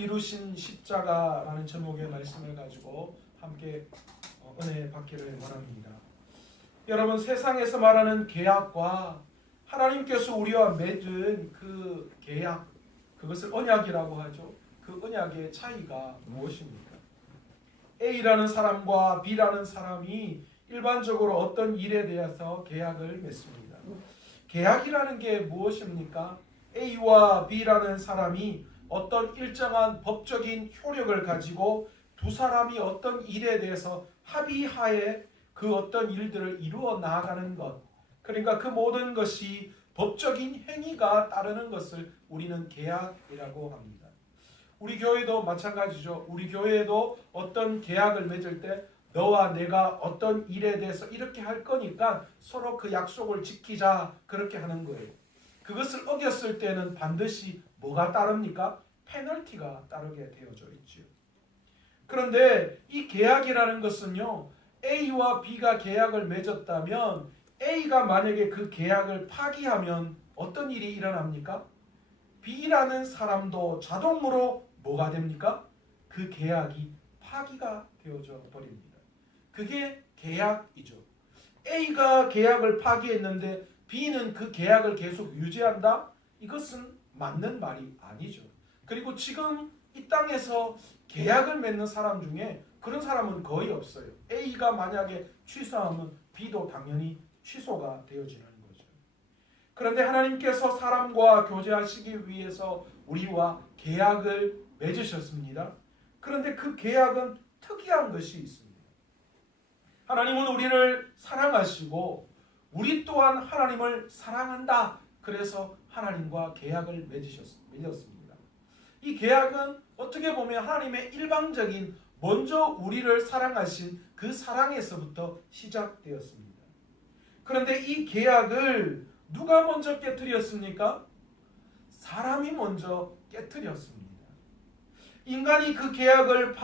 이루신 십자가라는 제목의 말씀을 가지고 함께 은혜 받기를 원합니다. 여러분, 세상에서 말하는 계약과 하나님께서 우리와 맺은 그 계약, 그것을 언약이라고 하죠. 그 언약의 차이가 무엇입니까? A라는 사람과 B라는 사람이 일반적으로 어떤 일에 대해서 계약을 맺습니다. 계약이라는 게 무엇입니까? A와 B라는 사람이 어떤 일정한 법적인 효력을 가지고 두 사람이 어떤 일에 대해서 합의하에 그 어떤 일들을 이루어 나아가는 것, 그러니까 그 모든 것이 법적인 행위가 따르는 것을 우리는 계약이라고 합니다. 우리 교회도 마찬가지죠. 우리 교회에도 어떤 계약을 맺을 때 너와 내가 어떤 일에 대해서 이렇게 할 거니까 서로 그 약속을 지키자, 그렇게 하는 거예요. 그것을 어겼을 때는 반드시 뭐가 따릅니까? 페널티가 따르게 되어져 있죠. 그런데 이 계약이라는 것은요, A와 B가 계약을 맺었다면 A가 만약에 그 계약을 파기하면 어떤 일이 일어납니까? B라는 사람도 자동으로 뭐가 됩니까? 그 계약이 파기가 되어져 버립니다. 그게 계약이죠. A가 계약을 파기했는데 B는 그 계약을 계속 유지한다? 이것은 맞는 말이 아니죠. 그리고 지금 이 땅에서 계약을 맺는 사람 중에 그런 사람은 거의 없어요. A가 만약에 취소하면 B도 당연히 취소가 되어지는 거죠. 그런데 하나님께서 사람과 교제하시기 위해서 우리와 계약을 맺으셨습니다. 그런데 그 계약은 특이한 것이 있습니다. 하나님은 우리를 사랑하시고 우리 또한 하나님을 사랑한다. 그래서 하나님과 계약을 맺었습니다. 이 계약은 어떻게 보면 하나님의 일방적인 먼저 우리를 사랑하신 그 사랑에서부터 시작되었습니다. 그런데 이 계약을 누가 먼저 깨뜨렸습니까? 사람이 먼저 깨뜨렸습니다. 인간이 그 계약을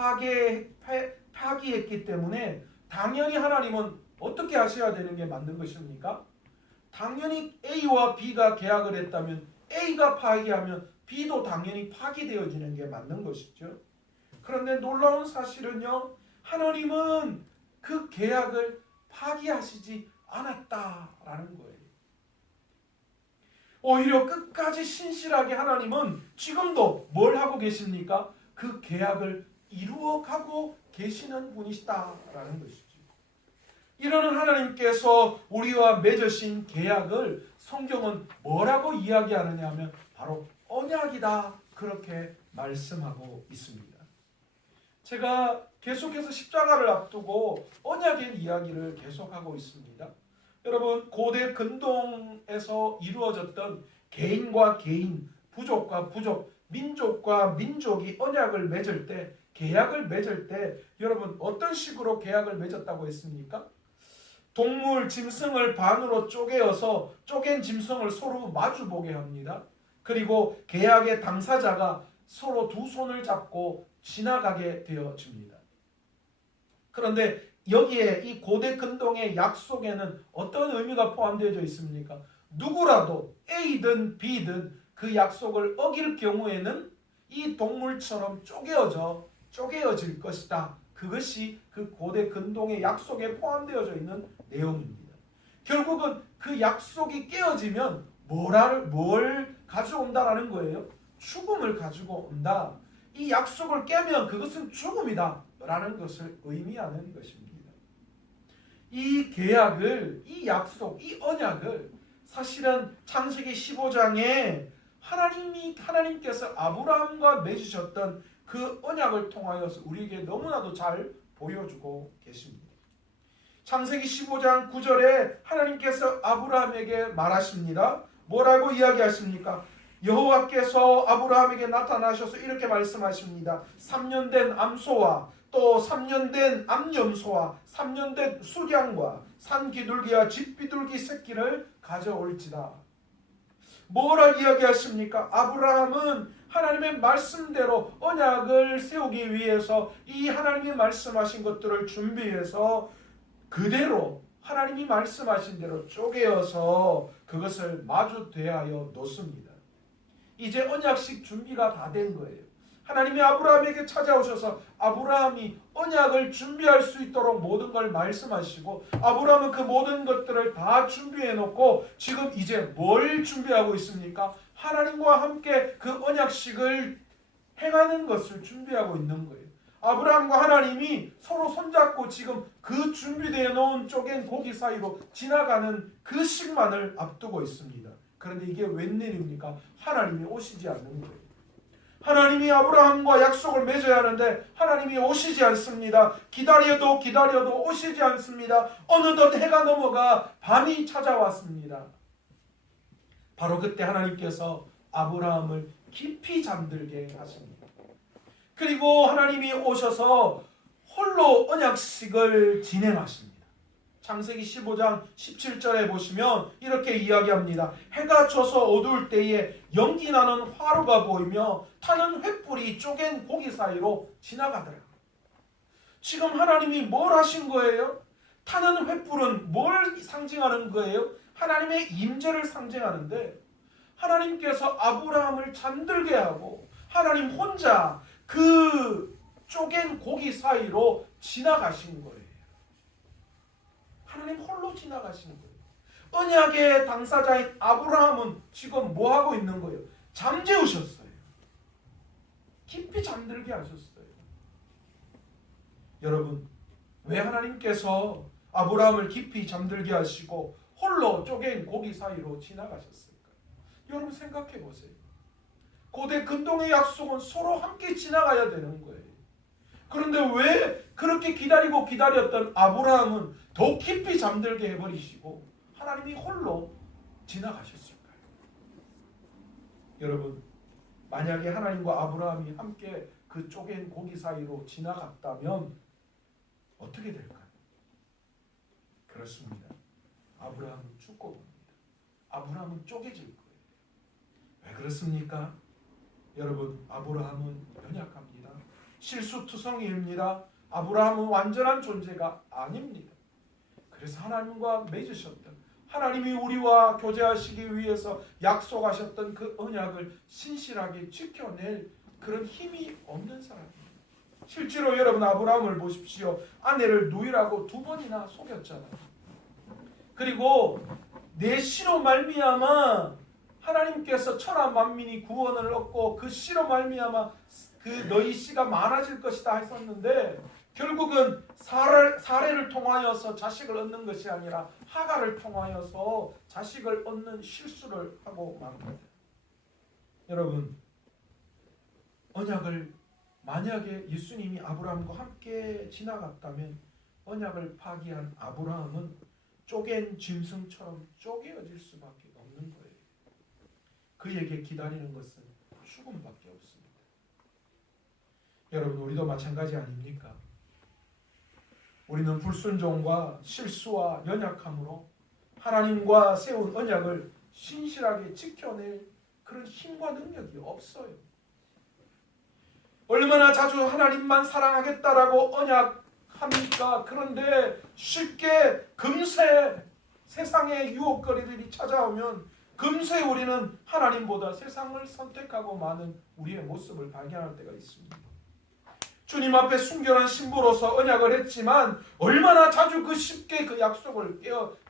파기했기 때문에 당연히 하나님은 어떻게 하셔야 되는 게 맞는 것입니까? 당연히 A와 B가 계약을 했다면 A가 파기하면 B도 당연히 파기되어지는 게 맞는 것이죠. 그런데 놀라운 사실은요, 하나님은 그 계약을 파기하시지 않았다라는 거예요. 오히려 끝까지 신실하게 하나님은 지금도 뭘 하고 계십니까? 그 계약을 이루어가고 계시는 분이시다라는 것이죠. 이러는 하나님께서 우리와 맺으신 계약을 성경은 뭐라고 이야기하느냐 하면 바로 언약이다, 그렇게 말씀하고 있습니다. 제가 계속해서 십자가를 앞두고 언약의 이야기를 계속하고 있습니다. 여러분, 고대 근동에서 이루어졌던 개인과 개인, 부족과 부족, 민족과 민족이 언약을 맺을 때, 계약을 맺을 때 여러분 어떤 식으로 계약을 맺었다고 했습니까? 동물, 짐승을 반으로 쪼개어서 쪼갠 짐승을 서로 마주보게 합니다. 그리고 계약의 당사자가 서로 두 손을 잡고 지나가게 되어집니다. 그런데 여기에 이 고대 근동의 약속에는 어떤 의미가 포함되어 있습니까? 누구라도 A든 B든 그 약속을 어길 경우에는 이 동물처럼 쪼개어질 것이다. 그것이 그 고대 근동의 약속에 포함되어져 있는 내용입니다. 결국은 그 약속이 깨어지면 뭘 가져온다라는 거예요? 죽음을 가지고 온다. 이 약속을 깨면 그것은 죽음이다 라는 것을 의미하는 것입니다. 이 계약을, 이 약속, 이 언약을 사실은 창세기 15장에 하나님께서 아브라함과 맺으셨던 그 언약을 통하여서 우리에게 너무나도 잘 보여주고 계십니다. 창세기 15장 9절에 하나님께서 아브라함에게 말하십니다. 뭐라고 이야기하십니까? 여호와께서 아브라함에게 나타나셔서 이렇게 말씀하십니다. 3년 된 암소와 또 3년 된 암염소와 3년 된 수량과 산기둘기와 집비둘기 새끼를 가져올지다. 뭐라 이야기하십니까? 아브라함은 하나님의 말씀대로 언약을 세우기 위해서 이 하나님이 말씀하신 것들을 준비해서 그대로 하나님이 말씀하신 대로 쪼개어서 그것을 마주 대하여 놓습니다. 이제 언약식 준비가 다 된 거예요. 하나님이 아브라함에게 찾아오셔서 아브라함이 언약을 준비할 수 있도록 모든 걸 말씀하시고, 아브라함은 그 모든 것들을 다 준비해 놓고 지금 이제 뭘 준비하고 있습니까? 하나님과 함께 그 언약식을 행하는 것을 준비하고 있는 거예요. 아브라함과 하나님이 서로 손잡고 지금 그 준비되어 놓은 쪼갠 고기 사이로 지나가는 그 식만을 앞두고 있습니다. 그런데 이게 웬일입니까? 하나님이 오시지 않는 거예요. 하나님이 아브라함과 약속을 맺어야 하는데 하나님이 오시지 않습니다. 기다려도 오시지 않습니다. 어느덧 해가 넘어가 밤이 찾아왔습니다. 바로 그때 하나님께서 아브라함을 깊이 잠들게 하십니다. 그리고 하나님이 오셔서 홀로 언약식을 진행하십니다. 창세기 15장 17절에 보시면 이렇게 이야기합니다. 해가 져서 어두울 때에 연기 나는 화로가 보이며 타는 횃불이 쪼갠 고기 사이로 지나가더라. 지금 하나님이 뭘 하신 거예요? 타는 횃불은 뭘 상징하는 거예요? 하나님의 임재를 상징하는데, 하나님께서 아브라함을 잠들게 하고 하나님 혼자 그 쪼갠 고기 사이로 지나가신 거예요. 하나님 홀로 지나가시는 거예요. 언약의 당사자인 아브라함은 지금 뭐 하고 있는 거예요? 잠재우셨어요. 깊이 잠들게 하셨어요. 여러분, 왜 하나님께서 아브라함을 깊이 잠들게 하시고 홀로 쪼갠 고기 사이로 지나가셨을까요? 여러분 생각해 보세요. 고대 근동의 약속은 서로 함께 지나가야 되는 거예요. 그런데 왜 그렇게 기다렸던 아브라함은 더 깊이 잠들게 해버리시고 하나님이 홀로 지나가셨을까요? 여러분, 만약에 하나님과 아브라함이 함께 그 쪼갠 고기 사이로 지나갔다면 어떻게 될까요? 그렇습니다. 아브라함은 죽고 봅니다. 아브라함은 쪼개질 거예요. 왜 그렇습니까? 여러분, 아브라함은 연약합니다. 실수투성이입니다. 아브라함은 완전한 존재가 아닙니다. 그래서 하나님과 맺으셨던, 하나님이 우리와 교제하시기 위해서 약속하셨던 그 언약을 신실하게 지켜낼 그런 힘이 없는 사람입니다. 실제로 여러분, 아브라함을 보십시오. 아내를 누이라고 2번이나 속였잖아요. 그리고 내 씨로 말미암아 하나님께서 천하 만민이 구원을 얻고 그 씨로 말미암아 그 너희 씨가 많아질 것이다 했었는데, 결국은 사례를 통하여서 자식을 얻는 것이 아니라 하갈을 통하여서 자식을 얻는 실수를 하고 맙니다. 여러분, 언약을 만약에 예수님이 아브라함과 함께 지나갔다면 언약을 파기한 아브라함은 쪼갠 짐승처럼 쪼개어질 수밖에 없는 거예요. 그에게 기다리는 것은 죽음밖에 없습니다. 여러분, 우리도 마찬가지 아닙니까? 우리는 불순종과 실수와 연약함으로 하나님과 세운 언약을 신실하게 지켜낼 그런 힘과 능력이 없어요. 얼마나 자주 하나님만 사랑하겠다라고 언약합니까? 그런데 쉽게 금세 세상의 유혹거리들이 찾아오면 금세 우리는 하나님보다 세상을 선택하고 마는 우리의 모습을 발견할 때가 있습니다. 주님 앞에 순결한 신부로서 언약을 했지만 얼마나 자주 쉽게 그 약속을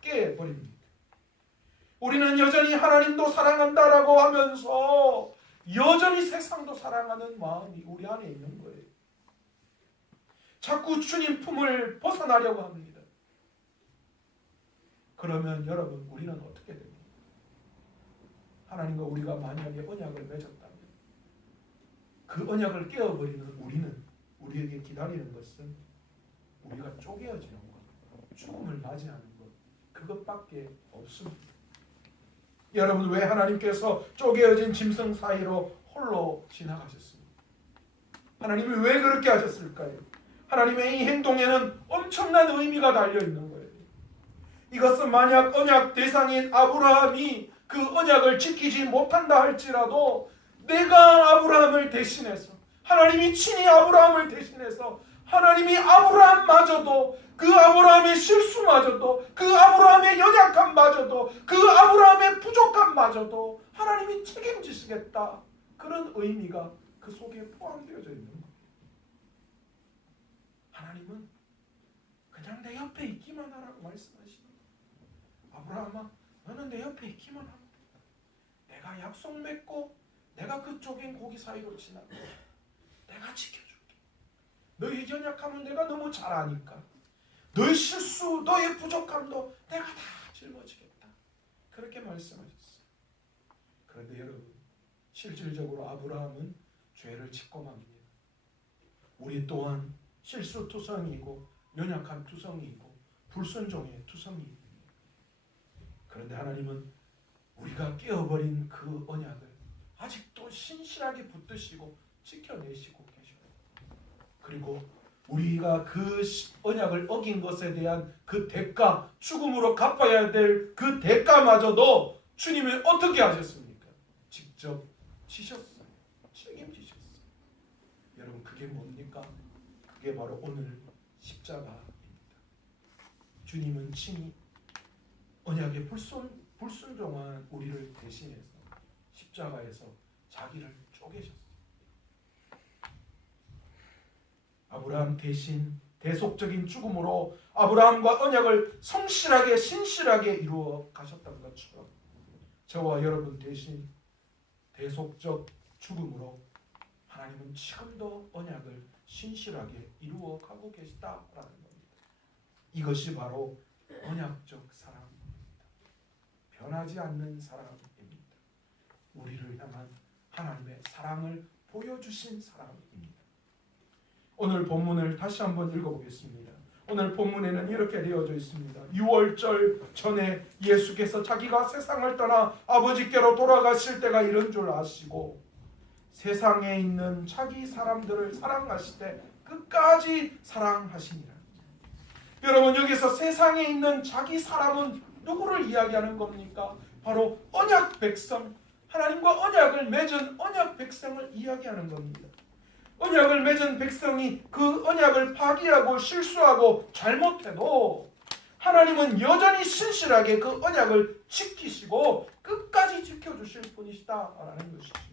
깨버립니까? 우리는 여전히 하나님도 사랑한다라고 하면서 여전히 세상도 사랑하는 마음이 우리 안에 있는 거예요. 자꾸 주님 품을 벗어나려고 합니다. 그러면 여러분, 우리는 어떻게 됩니까? 하나님과 우리가 만약에 언약을 맺었다면 그 언약을 깨어버리는 우리에게 기다리는 것은 우리가 쪼개어지는 것, 죽음을 맞이하는 것, 그것밖에 없습니다. 여러분, 왜 하나님께서 쪼개어진 짐승 사이로 홀로 지나가셨습니까? 하나님이 왜 그렇게 하셨을까요? 하나님의 이 행동에는 엄청난 의미가 달려있는 거예요. 이것은 만약 언약 대상인 아브라함이 그 언약을 지키지 못한다 할지라도 내가 아브라함을 대신해서, 하나님이 친히 아브라함을 대신해서 하나님이 아브라함마저도, 그 아브라함의 실수마저도, 그 아브라함의 연약함마저도, 그 아브라함의 부족함마저도 하나님이 책임지시겠다, 그런 의미가 그 그 속에 포함되어져 있는 거예요. 하나님은 그냥 내 옆에 있기만 하라고 말씀하시는 거예요. 아브라함아, 너는 내 옆에 있기만 하고 내가 약속 맺고 내가 그 쪼갠 고기 사이로 지나가 내가 지켜줄게. 너의 연약함은 내가 너무 잘 아니까 너의 실수, 너의 부족함도 내가 다 짊어지겠다. 그렇게 말씀하셨어요. 그런데 여러분, 실질적으로 아브라함은 죄를 짓고 맙니다. 우리 또한 실수투성이고 연약한 투성이고 불순종의 투성이입니다. 그런데 하나님은 우리가 깨어버린 그 언약을 아직도 신실하게 붙드시고 지켜내시고 계셔요. 그리고 우리가 그 언약을 어긴 것에 대한 그 대가, 죽음으로 갚아야 될 그 대가마저도 주님이 어떻게 하셨습니까? 직접 지셨어요. 책임지셨어요. 여러분, 그게 뭡니까? 그게 바로 오늘 십자가입니다. 주님은 친히 언약에 불순종한 우리를 대신해서 십자가에서 자기를 쪼개셨어요. 아브라함 대신 대속적인 죽음으로 아브라함과 언약을 성실하게 신실하게 이루어 가셨던 것처럼 저와 여러분 대신 대속적 죽음으로 하나님은 지금도 언약을 신실하게 이루어 가고 계시다라는 겁니다. 이것이 바로 언약적 사랑입니다. 변하지 않는 사랑입니다. 우리를 향한 하나님의 사랑을 보여주신 사랑입니다. 오늘 본문을 다시 한번 읽어보겠습니다. 오늘 본문에는 이렇게 되어져 있습니다. 6월절 전에 예수께서 자기가 세상을 떠나 아버지께로 돌아가실 때가 이런 줄 아시고 세상에 있는 자기 사람들을 사랑하시되 끝까지 사랑하시니라. 여러분, 여기서 세상에 있는 자기 사람은 누구를 이야기하는 겁니까? 바로 언약 백성, 하나님과 언약을 맺은 언약 백성을 이야기하는 겁니다. 언약을 맺은 백성이 그 언약을 파기하고 실수하고 잘못해도 하나님은 여전히 신실하게 그 언약을 지키시고 끝까지 지켜주실 분이시다라는 것이죠.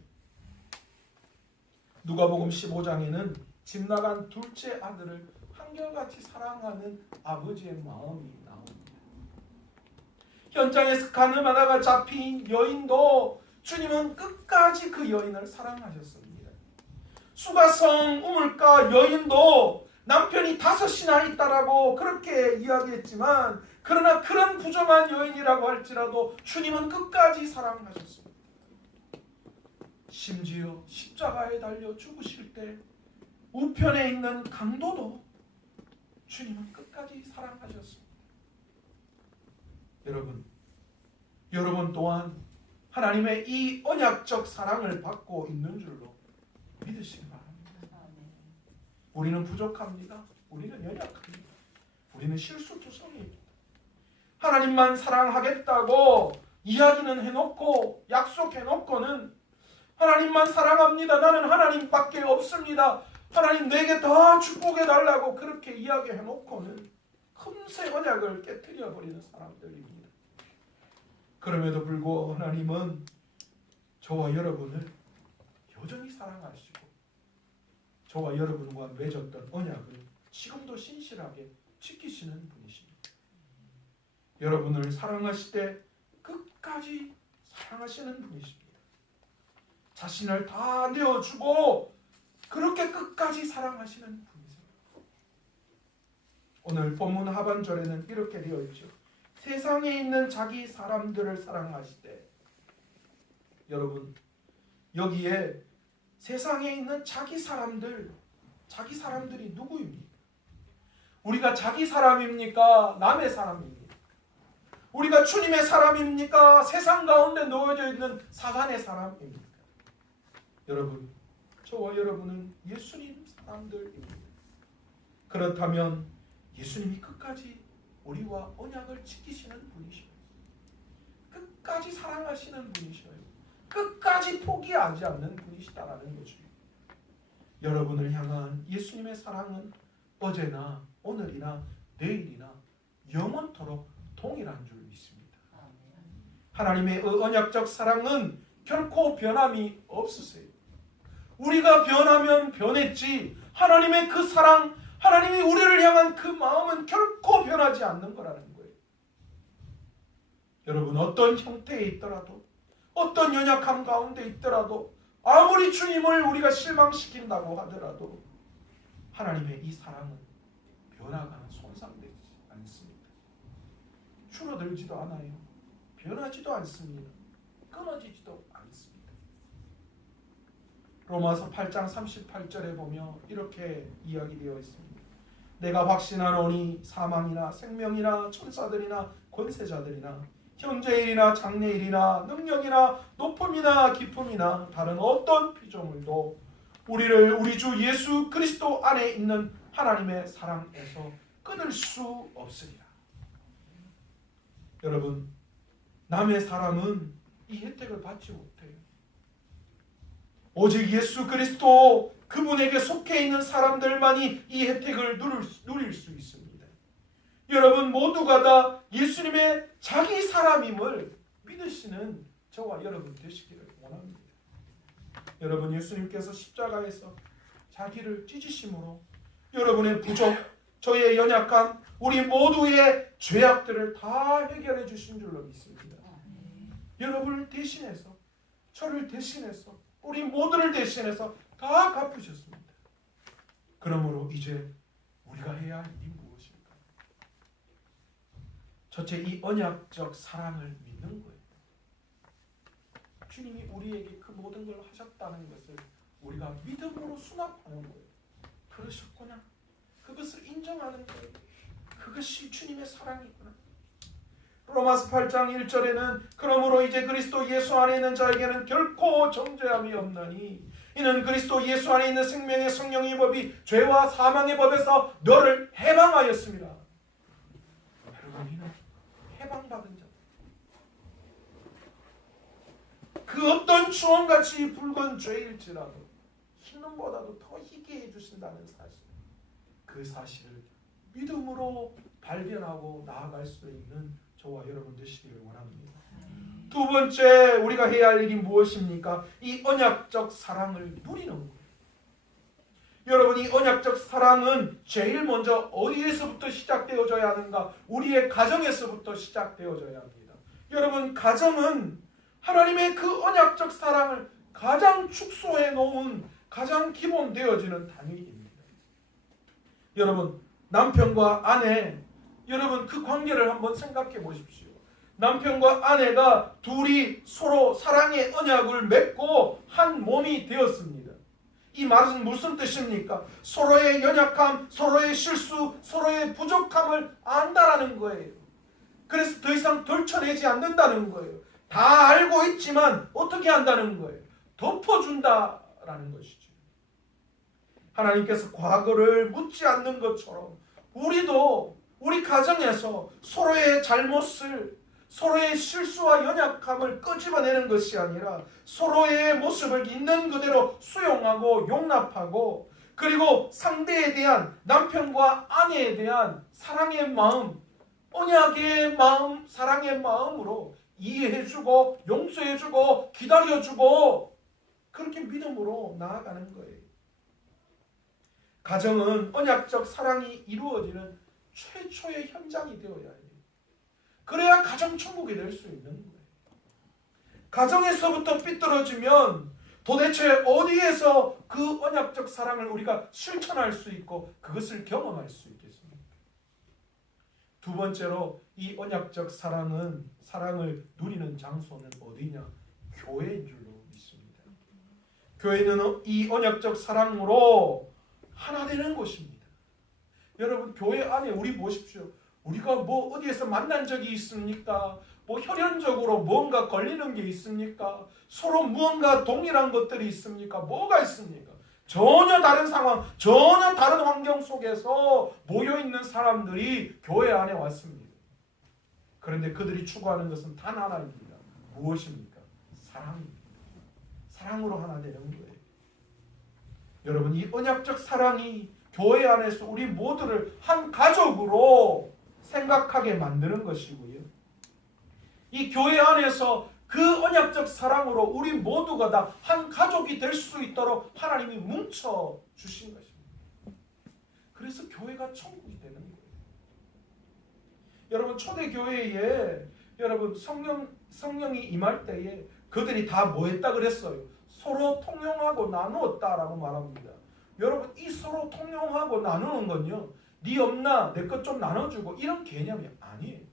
누가복음 15장에는 집 나간 둘째 아들을 한결같이 사랑하는 아버지의 마음이 나옵니다. 현장에서 가늠하다가 잡힌 여인도 주님은 끝까지 그 여인을 사랑하셨습니다. 수가성 우물가 여인도 남편이 5이나 있다라고 그렇게 이야기했지만 그러나 그런 부정한 여인이라고 할지라도 주님은 끝까지 사랑하셨습니다. 심지어 십자가에 달려 죽으실 때 우편에 있는 강도도 주님은 끝까지 사랑하셨습니다. 여러분 또한 하나님의 이 언약적 사랑을 받고 있는 줄로 믿으시기 바랍니다. 우리는 부족합니다. 우리는 연약합니다. 우리는 실수투성이입니다. 하나님만 사랑하겠다고 이야기는 해놓고 약속해놓고는 하나님만 사랑합니다. 나는 하나님밖에 없습니다. 하나님 내게 더 축복해달라고 그렇게 이야기해놓고는 금세 언약을 깨트려버리는 사람들입니다. 그럼에도 불구하고 하나님은 저와 여러분을 여전히 사랑하시고 저와 여러분과 맺었던 언약을 지금도 신실하게 지키시는 분이십니다. 여러분을 사랑하실 때 끝까지 사랑하시는 분이십니다. 자신을 다 내어주고 그렇게 끝까지 사랑하시는 분이세요. 오늘 본문 하반절에는 이렇게 되어 있죠. 세상에 있는 자기 사람들을 사랑하시되, 여러분 여기에 세상에 있는 자기 사람들이 누구입니까? 우리가 자기 사람입니까? 남의 사람입니까? 우리가 주님의 사람입니까? 세상 가운데 놓여져 있는 사단의 사람입니까? 여러분, 저와 여러분은 예수님 사람들입니다. 그렇다면 예수님이 끝까지 우리와 언약을 지키시는 분이셔요. 끝까지 사랑하시는 분이셔요. 끝까지 포기하지 않는 분이시다라는 거죠. 여러분을 향한 예수님의 사랑은 어제나 오늘이나 내일이나 영원토록 동일한 줄 믿습니다. 하나님의 언약적 사랑은 결코 변함이 없으세요. 우리가 변하면 변했지 하나님의 그 사랑, 하나님이 우리를 향한 그 마음은 결코 변하지 않는 거라는 거예요. 여러분, 어떤 형태에 있더라도, 어떤 연약함 가운데 있더라도, 아무리 주님을 우리가 실망시킨다고 하더라도 하나님의 이 사랑은 변화가는 손상되지 않습니다. 줄어들지도 않아요. 변하지도 않습니다. 끊어지지도 않습니다. 로마서 8장 38절에 보면 이렇게 이야기되어 있습니다. 내가 확신하노니 사망이나 생명이나 천사들이나 권세자들이나 현재일이나 장래일이나 능력이나 높음이나 깊음이나 다른 어떤 피조물도 우리를 우리 주 예수 그리스도 안에 있는 하나님의 사랑에서 끊을 수 없으리라. 여러분, 남의 사람은 이 혜택을 받지 못해요. 오직 예수 그리스도 그분에게 속해 있는 사람들만이 이 혜택을 누릴 수 있습니다. 여러분 모두가 다 예수님의 자기 사람임을 믿으시는 저와 여러분 되시기를 원합니다. 여러분, 예수님께서 십자가에서 자기를 찢으심으로 여러분의 부족, 저의 연약함, 우리 모두의 죄악들을 다 해결해 주신 줄로 믿습니다. 여러분을 대신해서, 저를 대신해서, 우리 모두를 대신해서 다 갚으셨습니다. 그러므로 이제 우리가 해야 할 일이 무엇일까? 첫째, 이 언약적 사랑을 믿는 거예요. 주님이 우리에게 그 모든 걸 하셨다는 것을 우리가 믿음으로 수납하는 거예요. 그러셨구나. 그것을 인정하는 거예요. 그것이 주님의 사랑이구나. 로마서 8장 1절에는 그러므로 이제 그리스도 예수 안에 있는 자에게는 결코 정죄함이 없나니 이는 그리스도 예수 안에 있는 생명의 성령의 법이 죄와 사망의 법에서 너를 해방하였습니다. 여러분, 이는 해방받은 자. 그 어떤 주홍같이 붉은 죄일지라도 흰눈보다도 더 희게 해주신다는 사실, 그 사실을 믿음으로 발견하고 나아갈 수 있는 저와 여러분 되시기를 원합니다. 두 번째 우리가 해야 할 일이 무엇입니까? 이 언약적 사랑을 누리는 거예요. 여러분, 이 언약적 사랑은 제일 먼저 어디에서부터 시작되어져야 하는가? 우리의 가정에서부터 시작되어져야 합니다. 여러분, 가정은 하나님의 그 언약적 사랑을 가장 축소해 놓은 가장 기본되어지는 단위입니다. 여러분, 남편과 아내, 여러분 그 관계를 한번 생각해 보십시오. 남편과 아내가 둘이 서로 사랑의 언약을 맺고 한 몸이 되었습니다. 이 말은 무슨 뜻입니까? 서로의 연약함, 서로의 실수, 서로의 부족함을 안다라는 거예요. 그래서 더 이상 덜쳐내지 않는다는 거예요. 다 알고 있지만 어떻게 한다는 거예요? 덮어준다라는 것이죠. 하나님께서 과거를 묻지 않는 것처럼 우리도 우리 가정에서 서로의 잘못을, 서로의 실수와 연약함을 끄집어내는 것이 아니라 서로의 모습을 있는 그대로 수용하고 용납하고, 그리고 상대에 대한, 남편과 아내에 대한 사랑의 마음, 언약의 마음, 사랑의 마음으로 이해해주고 용서해주고 기다려주고 그렇게 믿음으로 나아가는 거예요. 가정은 언약적 사랑이 이루어지는 최초의 현장이 되어야 해요. 그래야 가정 천국이 될 수 있는 거예요. 가정에서부터 삐뚤어지면 도대체 어디에서 그 언약적 사랑을 우리가 실천할 수 있고 그것을 경험할 수 있겠습니까? 두 번째로 이 언약적 사랑을 누리는 장소는 어디냐? 교회인 줄로 믿습니다. 교회는 이 언약적 사랑으로 하나 되는 곳입니다. 여러분, 교회 안에 우리 보십시오. 우리가 뭐 어디에서 만난 적이 있습니까? 뭐 혈연적으로 뭔가 걸리는 게 있습니까? 서로 무언가 동일한 것들이 있습니까? 뭐가 있습니까? 전혀 다른 상황, 전혀 다른 환경 속에서 모여있는 사람들이 교회 안에 왔습니다. 그런데 그들이 추구하는 것은 단 하나입니다. 무엇입니까? 사랑입니다. 사랑으로 하나 되는 거예요. 여러분, 이 언약적 사랑이 교회 안에서 우리 모두를 한 가족으로 생각하게 만드는 것이고요. 이 교회 안에서 그 언약적 사랑으로 우리 모두가 다 한 가족이 될 수 있도록 하나님이 뭉쳐 주신 것입니다. 그래서 교회가 천국이 되는 거예요. 여러분 초대교회에 여러분 성령이 임할 때에 그들이 다 뭐 했다 그랬어요? 서로 통용하고 나누었다라고 말합니다. 여러분 이 서로 통용하고 나누는 건요, 네 없나 내 것 좀 나눠주고 이런 개념이 아니에요.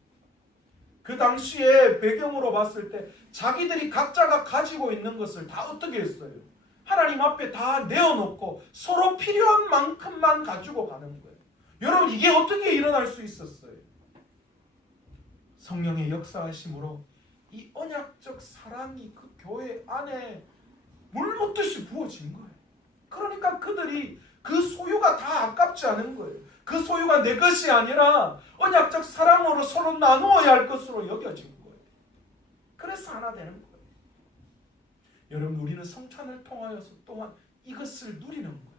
그 당시에 배경으로 봤을 때 자기들이 각자가 가지고 있는 것을 다 어떻게 했어요? 하나님 앞에 다 내어놓고 서로 필요한 만큼만 가지고 가는 거예요. 여러분 이게 어떻게 일어날 수 있었어요? 성령의 역사하심으로 이 언약적 사랑이 그 교회 안에 물 붓듯이 부어진 거예요. 그러니까 그들이 그 소유가 다 아깝지 않은 거예요. 그 소유가 내 것이 아니라 언약적 사랑으로 서로 나누어야 할 것으로 여겨진 거예요. 그래서 하나 되는 거예요. 여러분 우리는 성찬을 통하여서 또한 이것을 누리는 거예요.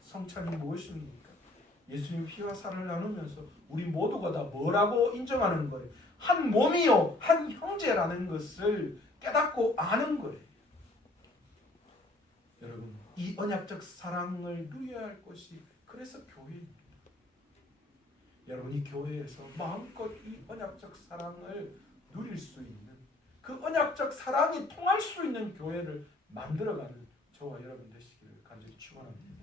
성찬이 무엇입니까? 예수님 피와 살을 나누면서 우리 모두가 다 뭐라고 인정하는 거예요? 한 몸이요 한 형제라는 것을 깨닫고 아는 거예요. 여러분 이 언약적 사랑을 누려야 할 것이 그래서 교회입니다. 여러분 이 교회에서 마음껏 이 언약적 사랑을 누릴 수 있는 그 언약적 사랑이 통할 수 있는 교회를 만들어가는 저와 여러분 되시기를 간절히 축원합니다.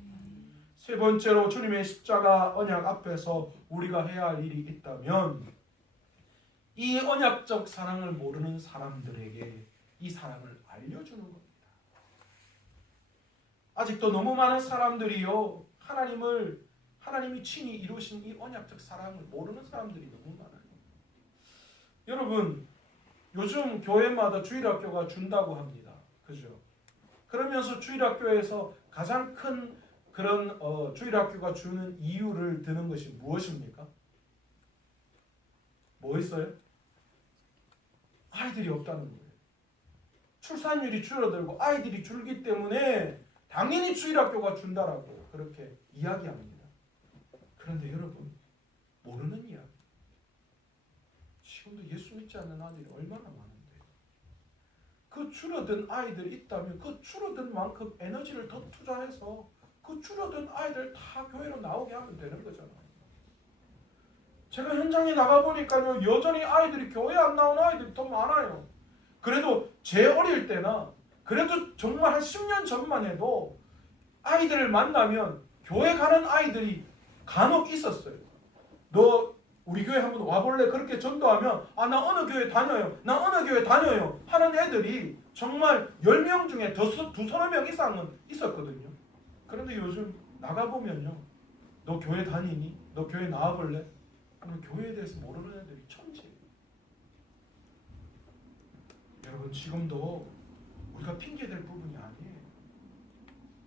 세 번째로 주님의 십자가 언약 앞에서 우리가 해야 할 일이 있다면 이 언약적 사랑을 모르는 사람들에게 이 사랑을 알려주는 겁니다. 아직도 너무 많은 사람들이요 하나님이 친히 이루신 이 언약적 사랑을 모르는 사람들이 너무 많아요. 여러분 요즘 교회마다 주일학교가 준다고 합니다. 그죠? 그러면서 주일학교에서 가장 큰 그런 주일학교가 주는 이유를 드는 것이 무엇입니까? 뭐 있어요? 아이들이 없다는 거예요. 출산율이 줄어들고 아이들이 줄기 때문에 당연히 주일학교가 준다라고 그렇게 이야기합니다. 그런데 여러분 모르는 이야기. 지금도 예수 믿지 않는 아이들이 얼마나 많은데 그 줄어든 아이들이 있다면 그 줄어든 만큼 에너지를 더 투자해서 그 줄어든 아이들 다 교회로 나오게 하면 되는 거잖아요. 제가 현장에 나가보니까요 여전히 아이들이 교회 안 나오는 아이들이 더 많아요. 그래도 제 어릴 때나 그래도 정말 한 10년 전만 해도 아이들을 만나면 교회 가는 아이들이 간혹 있었어요. 너 우리 교회 한번 와볼래? 그렇게 전도하면 나 어느 교회 다녀요. 나 어느 교회 다녀요. 하는 애들이 정말 10명 중에 두서너 명 이상은 있었거든요. 그런데 요즘 나가보면요. 너 교회 다니니? 너 교회 나와볼래? 그러면 교회에 대해서 모르는 애들이 천지예요. 여러분 지금도 우리가 핑계댈 부분이 아니에요.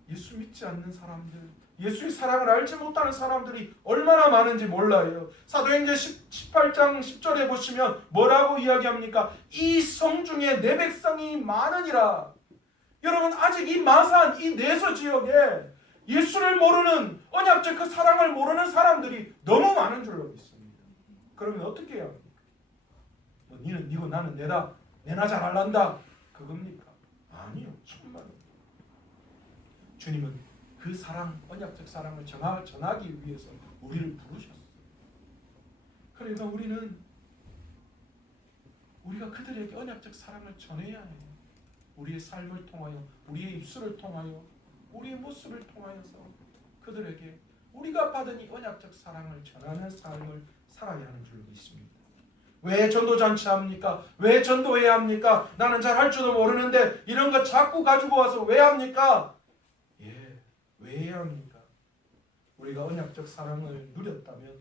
예수 믿지 않는 사람들, 예수의 사랑을 알지 못하는 사람들이 얼마나 많은지 몰라요. 사도행전 18장 10절에 보시면 뭐라고 이야기합니까? 이 성 중에 내 백성이 많으니라. 여러분 아직 이 마산, 이 내서 지역에 예수를 모르는 언약적 그 사랑을 모르는 사람들이 너무 많은 줄로 믿습니다. 그러면 어떻게 해야 합니까? 니는 니고 나는 내다, 내나 잘 알란다 그겁니까? 아니요, 정말로. 주님은 그 사랑, 언약적 사랑을 전하기 위해서 우리를 부르셨어요. 그러니까 우리가 그들에게 언약적 사랑을 전해야 해요. 우리의 삶을 통하여, 우리의 입술을 통하여, 우리의 모습을 통하여서 그들에게 우리가 받은 이 언약적 사랑을 전하는 삶을 살아야 하는 줄 믿습니다. 왜 전도잔치 합니까? 왜 전도해야 합니까? 나는 잘 할 줄도 모르는데 이런 거 자꾸 가지고 와서 왜 합니까? 왜 해야 합니까? 우리가 언약적 사랑을 누렸다면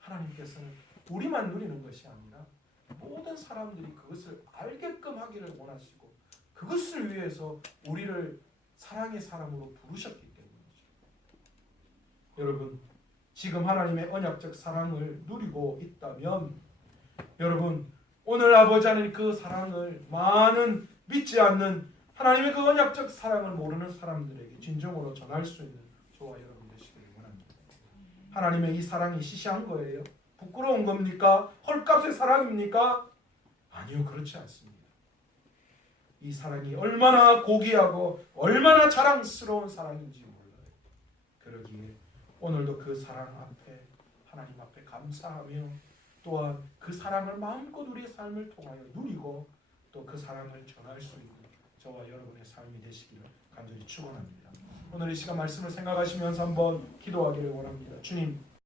하나님께서는 우리만 누리는 것이 아니라 모든 사람들이 그것을 알게끔 하기를 원하시고 그것을 위해서 우리를 사랑의 사람으로 부르셨기 때문이죠. 여러분 지금 하나님의 언약적 사랑을 누리고 있다면 여러분 오늘 아버지 하나님 그 사랑을 많은 믿지 않는 하나님의 그 언약적 사랑을 모르는 사람들에게 진정으로 전할 수 있는 저와 여러분 되시기를 원합니다. 하나님의 이 사랑이 시시한 거예요? 부끄러운 겁니까? 헐값의 사랑입니까? 아니요, 그렇지 않습니다. 이 사랑이 얼마나 고귀하고 얼마나 자랑스러운 사랑인지 몰라요. 그러기에 오늘도 그 사랑 앞에 하나님 앞에 감사하며 또한 그 사랑을 마음껏 우리의 삶을 통하여 누리고 또 그 사랑을 전할 수 있는 저와 여러분의 삶이 되시기를 간절히 축원합니다. 오늘 이 시간 말씀을 생각하시면서 한번 기도하기를 원합니다. 주님,